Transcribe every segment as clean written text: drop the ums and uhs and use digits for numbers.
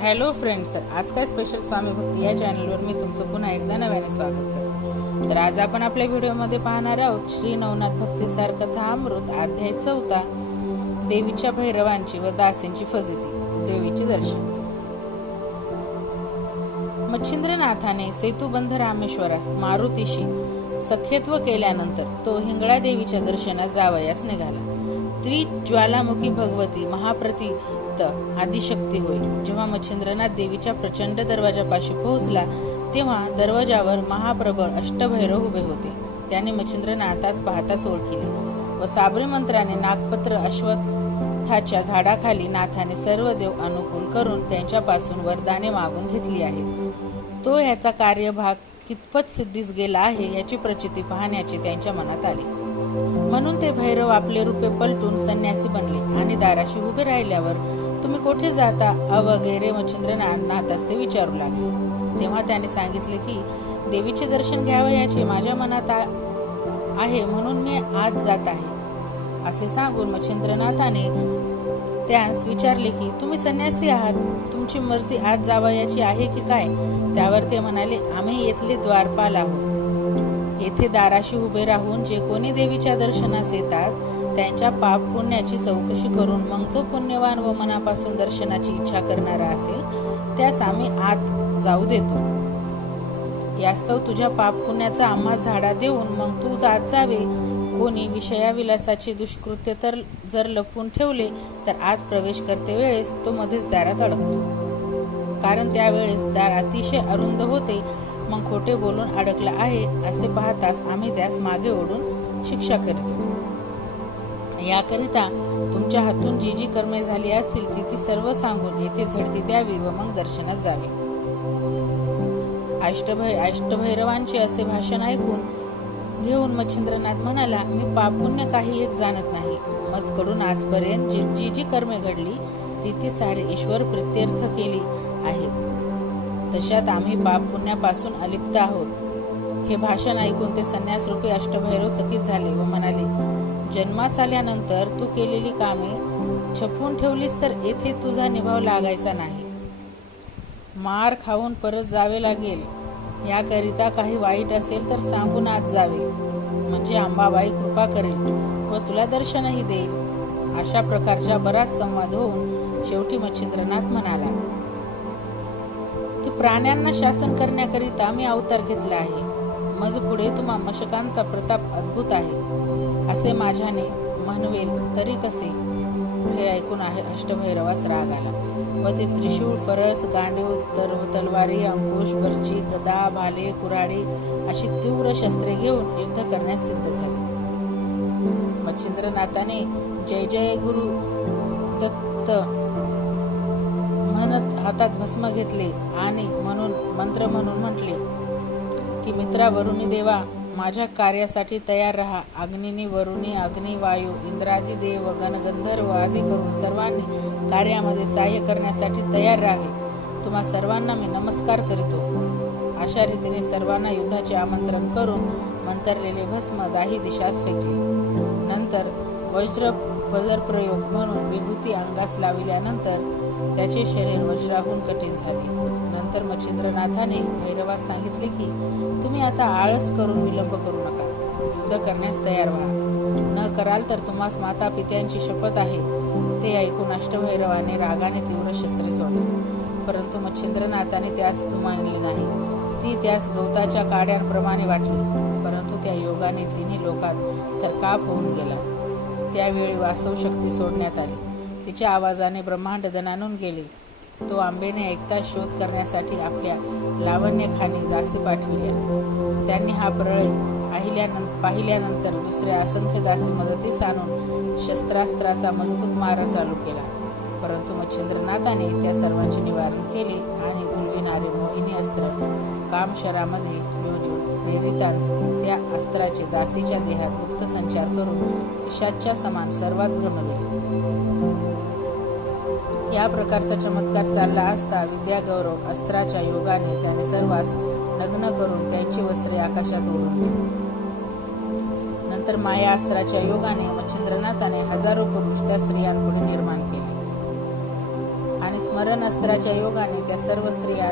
Hello friends, तर आज काय स्पेशल स्वामी भक्ती या चॅनलवर मी तुमचं पुन्हा एकदा नव्याने स्वागत करते. तर आज आपण आपल्या व्हिडिओमध्ये पाहणार आहोत श्री नवनाथ भक्तिसार कथा अमृत अध्याय 4, देवीच्या भैरवांची व दासींची फजिती, देवीचे दर्शन. मच्छिंद्रनाथाने सेतुबंध रामेश्वरास मारुतीशी सख्यत्व केल्यानंतर तो हिंगळा देवीच्या दर्शनात जावयास निघाला. ती ज्वालामुखी भगवती महाप्रतित आदिशक्ती होय. जेव्हा मच्छिंद्रनाथ देवीच्या प्रचंड दरवाजापाशी पोहोचला तेव्हा दरवाजावर महाप्रबळ अष्टभैरव उभे होते. त्याने मच्छिंद्रनाथास पाहताच ओळखिले व साबरी मंत्राने नागपत्र अश्वत्थाच्या झाडाखाली नाथाने सर्व देव अनुकूल करून त्यांच्यापासून वरदाने मागून घेतली आहेत. तो याचा कार्यभाग कितपत सिद्धीस गेला आहे याची प्रचिती पाहण्याची त्यांच्या मनात आली. म्हणून ते भैरव आपले रूपे पलटून संन्यासी बनले आणि दाराशी उभे राहिल्यावर तुम्ही कोठे जाता वगैरे मच्छिंद्रनाथास ते विचारू लागले. तेव्हा त्याने सांगितले की देवीचे दर्शन घ्यावयाचे माझ्या मनात आहे म्हणून मी आज जात आहे. असे सांगून मच्छिंद्रनाथाने त्यास विचारले की तुम्ही संन्यासी आहात, तुमची मर्जी आज जावयाची आहे की काय? त्यावर ते म्हणाले, आम्ही येथले द्वारपाल आहोत. येथे दाराशी उभे राहून जे कोणी देवीच्या दर्शनास येतात त्यांच्या पाप पुण्याची चौकशी करून मग जो पुण्यवान व मनापासून दर्शनाची इच्छा करणारा असेल त्यास आम्ही आत जाऊ देतो. यास्तव तुझ्या पाप पुण्याचा आम्हा झाडा देऊन मग तू आत जावे. कोणी विषयाविलासाचे दुष्कृत्य तर जर लपवून ठेवले तर आत प्रवेश करते वेळेस तो मध्येच दारात अडकतो, कारण त्यावेळेस दार अतिशय अरुंद होते. मग खोटे बोलून अडकला आहे असे पाहताच आम्ही त्यास मागे ओढून शिक्षा करतो. याकरिता तुमच्या हातून जी जी कर्मे झाली असतील ती सर्व सांगून येथे झडती द्यावी व मग दर्शनात जावे. अष्टभैरवांचे असे भाषण ऐकून घेऊन मच्छिंद्रनाथ म्हणाला, मी पाप पुण्य काही एक जाणत नाही. मजकडून आजपर्यंत जी जी कर्मे घडली ती सारे ईश्वर प्रित्यर्थ केली आहेत. तशात आम्ही पाप पुण्यापासून अलिप्त आहोत. हे भाषण ऐकून ते संन्यास रूपी अष्टभैरव चकित झाले व म्हणाले, जन्मास आल्यानंतर तू केलेली कामे छपून ठेवलीस तर येथे तुझा निभाव लागायचा नाही. मार खाऊन परत जावे लागेल. याकरिता काही वाईट असेल तर सांगून आत जावे, म्हणजे अंबाबाई कृपा करेल व तुला दर्शनही देईल. अशा प्रकारचा बराच संवाद होऊन शेवटी मच्छिंद्रनाथ म्हणाला की प्राण्यांना शासन करण्याकरिता मी अवतार घेतला आहे. मज पुढे तुम्हा मशकांचा प्रताप अद्भुत आहे असे माझ्याने म्हणवेल तरी कसे? हे ऐकून आहे अष्टभैरवास राग आला व ते त्रिशूळ, फरस, गांडीव, तलवारी, अंकुश, बर्ची, गदा, भाले, कुऱ्हाडी अशी तीव्र शस्त्रे घेऊन युद्ध करण्यास सिद्ध झाले. मच्छिंद्रनाथाने जय जय गुरु दत्त म्हणत हातात भस्म घेतले आणि मंत्र म्हणून म्हटले की मित्रा वरुणी देवा, माझ्या कार्यासाठी तयार रहा. अग्निनी, वरुणी, अग्नी, वायू, इंद्रादी देव, गणगंधर्व आदी करून सर्वांनी कार्यामध्ये सहाय्य करण्यासाठी तयार राहावे. तुम्हा सर्वांना मी नमस्कार करतो. अशा रीतीने सर्वांना युद्धाचे आमंत्रण करून मंतरलेले भस्म दाही दिशास फेकले. नंतर वज्रप्रयोग म्हणून विभूती अंगास लाविल्यानंतर त्याचे शरीर वज्राहून कठीण झाले. नंतर मच्छिंद्रनाथाने भैरवास सांगितले की तुम्ही आता आळस करून विलंब करू नका, युद्ध करण्यास तयार व्हा. न कराल तर तुम्हास माता पित्यांची शपथ आहे. ते ऐकून अष्टभैरवाने रागाने तीव्र शस्त्रे सोडली, परंतु मच्छिंद्रनाथाने त्यास जुमानले नाही. ती त्यास गवताच्या काड्यांप्रमाणे वाटली, परंतु त्या योगाने तिन्ही लोकात थरकाप होऊन गेला. त्यावेळी वासव शक्ती सोडण्यात आली. तिच्या आवाजाने ब्रह्मांड दणाणून गेले. तो आंबेने ऐकता शोध करण्यासाठी आपल्या लावण्यखानी दासी पाठविल्या. त्यांनी हा प्रळय पाहिल्यानंतर दुसऱ्या असंख्य दासी मदतीस आणून शस्त्रास्त्राचा मजबूत मारा चालू केला. परंतु मच्छिंद्रनाथाने त्या सर्वांचे निवारण केले आणि भुलविणारे मोहिनी अस्त्र कामशरामध्ये योजून प्रेरितांच त्या अस्त्राचे दासीच्या देहात गुप्त संचार करून पिशाच्च्या समान सर्वात भ्रमविले. या प्रकारचा चमत्कार चालला असता विद्यागौरव अस्त्राच्या योगाने त्याने सर्वांस नग्न करून त्यांची वस्त्रे आकाशात उडून दिली. नंतर माया अस्त्राच्या योगाने मच्छिंद्रनाथाने हजारो पुरुष त्या स्त्रियांपुढे निर्माण केले आणि आणि स्मरण अस्त्राच्या योगाने त्या सर्व स्त्रिया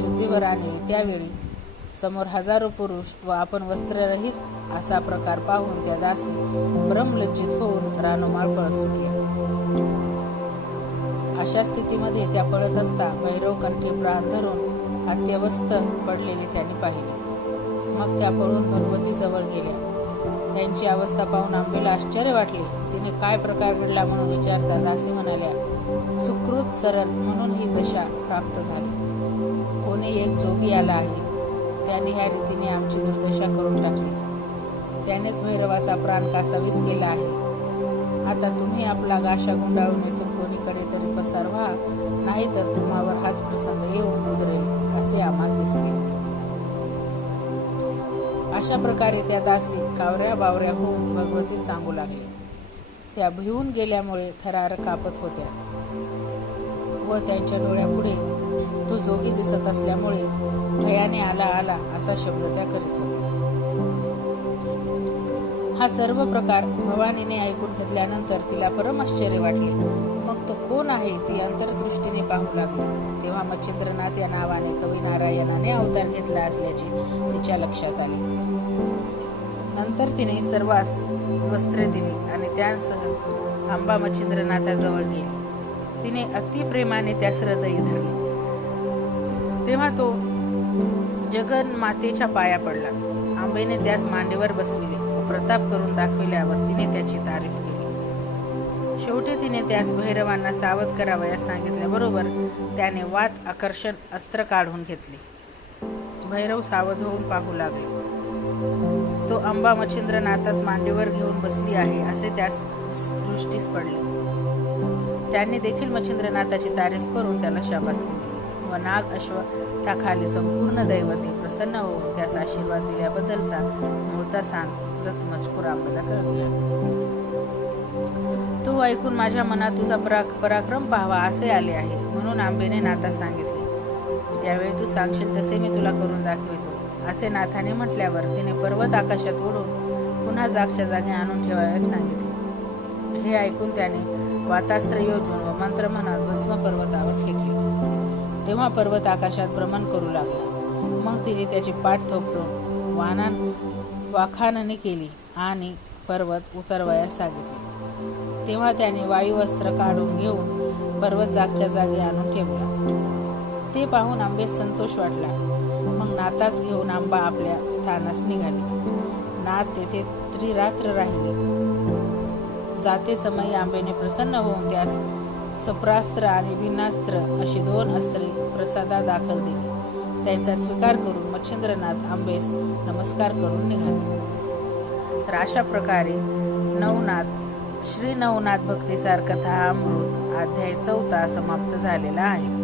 शुद्धीवर आणली. त्यावेळी समोर हजारो पुरुष व आपण वस्त्ररहित असा प्रकार पाहून त्या दासी भ्रमलज्जित होऊन रानोमाळ पळत सुटल्या. अशा स्थितीमध्ये त्या पळत असता भैरवकंठी प्राण धरून अत्यवस्थ पडलेले त्यांनी पाहिले. मग त्या पळून भगवती जवळ गेल्या. त्यांची अवस्था पाहून आंबेला आश्चर्य वाटले. तिने काय प्रकार घडला म्हणून विचारता दासी म्हणाल्या, सुकृत सरण म्हणून ही दशा प्राप्त झाली. कोणी एक जोगी आला आहे, त्याने ह्या रीतीने आमची दुर्दशा करून टाकली. त्यानेच भैरवाचा प्राण कासावीस केला आहे. आता तुम्ही आपला गाशा गुंडाळून येथून कोणीकडे तरी पसार व्हा, नाहीतर तुम्हावर हाच प्रसंग येऊन उतरेल असे आम्हास दिसते. अशा प्रकारे त्या दासी कावऱ्या बावऱ्या होऊन भगवतीस सांगू लागल्या. त्या भिवून गेल्यामुळे थरार कापत होत्या व त्यांच्या डोळ्यापुढे तो जोगी दिसत असल्यामुळे भयाने आला आला असा शब्द त्या करीत होत्या. हा सर्व प्रकार भवानीने ऐकून घेतल्यानंतर तिला परम आश्चर्य वाटले. मग तो कोण आहे ती अंतर्दृष्टीने पाहू लागली. तेव्हा मच्छिंद्रनाथ या नावाने कवी नारायणाने अवतार घेतला असल्याचे तिच्या लक्षात आले. नंतर तिने सर्वांस वस्त्रे दिली आणि त्यांसह अंबा मच्छिंद्रनाथाजवळ गेली. तिने अतिप्रेमाने त्यास हृदयी धरले. तेव्हा तो जगन्मातेच्या पाया पडला. आंबेने त्यास मांडीवर बसविले व प्रताप करून दाखविल्यावर तिने त्याची तारीफ केली. शेवटी तिने त्यास भैरवांना सावध करावयास सांगितल्याबरोबर त्याने वात आकर्षण अस्त्र काढून घेतले. भैरव सावध होऊन पाहू लागले. तो अंबा मच्छिंद्रनाथास मांडीवर घेऊन बसली आहे असे त्यास दृष्टीस पडले. त्यांनी देखील मच्छिंद्रनाथाची तारीफ करून त्याला शाबासकी दिली व नाग अश्वत्थाखाली संपूर्ण दैवते प्रसन्न होऊन त्यास आशीर्वाद दिल्याबद्दलचा मूळचा सांगत मजकूर आंबेला कळविला. तो ऐकून माझ्या मनात तुझा पराक्रम पाहावा असे आले आहे, म्हणून आंबेने नाथास सांगितले. त्यावेळी तू सांगशील तसे मी तुला करून दाखवितो असे नाथाने म्हटल्यावर तिने पर्वत आकाशात ओढून पुन्हा जागच्या जागी आणून ठेवाव्यास सांगितले. हे ऐकून त्याने वातास्त्र योजून व मंत्र म्हणत भस्म पर्वतावर फेकले. तेव्हा पर्वत आकाशात भ्रमण करू लागला. मग तिने त्याची पाठ थोपटून वाखाणणी केली आणि पर्वत उतरवयास सांगितले. तेव्हा त्याने वायुअस्त्र काढून घेऊन पर्वत जागच्या जागी आणून ठेवला. ते पाहून आंबेस संतोष वाटला. मग नाथास घेऊन आंबा आपल्या स्थानास निघाली. नाथ तेथे त्रिरात्र राहिले. जाते समयी आंबेने प्रसन्न होऊन त्यास सप्रास्त्र आणि भिन्नास्त्र अशी 2 अस्त्रे प्रसादा दाखल दिली. त्यांचा स्वीकार करून मच्छिंद्रनाथ आंबेस नमस्कार करून निघाले. तर अशा प्रकारे नवनाथ श्री नवनाथ भक्तिसार कथा अमृत अध्याय 4 समाप्त झालेला आहे.